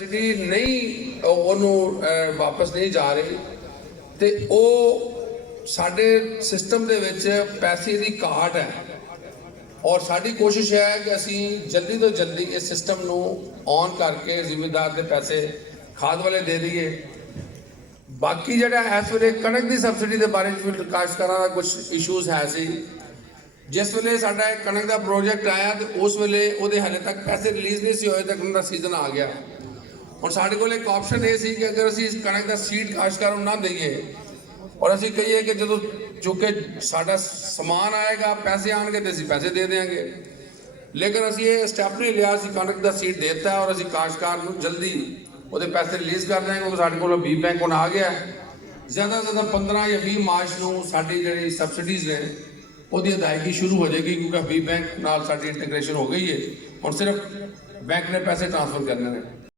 नहीं वापस नहीं जा रही तो वो साडे सिस्टम दे विच पैसे की घाट है और साडी कोशिश है कि असी जल्दी तो जल्दी इस सिस्टम नू ऑन करके जिम्मेदार के पैसे खाद वाले दे दईए। बाकी जिहड़ा इस वेले कणक की सबसिडी के बारे काश्तकारां दा कुछ इशूज़ है सी। जिस वेले साडा कणक का प्रोजेक्ट आया तो उस वेले उहदे हाले तक पैसे रिलीज़ नहीं सी होए तक उनका सीजन आ गया। और साढ़े को एक ऑप्शन ये सी कि अगर असी कणक का सीड काश्तकार ना दईए और असी कहिए कि जो चूंकि साडा समान आएगा पैसे आएंगे तो असी पैसे दे देंगे, लेकिन असी ये स्टैप नहीं लिया। असी कणक का सीड देता है और असी काश्तकार को जल्दी वो पैसे रिलीज़ कर देंगे क्योंकि साढ़े को बी बैंक हुण आ गया। ज़्यादा से ज़्यादा 15 या 20 मार्च को साड़ी जी सबसिडीज़ ने उसकी अदायगी शुरू हो जाएगी क्योंकि बी बैंक नाल साडी इंटीग्रेशन हो गई है और सिर्फ बैंक ने पैसे ट्रांसफर करने हैं।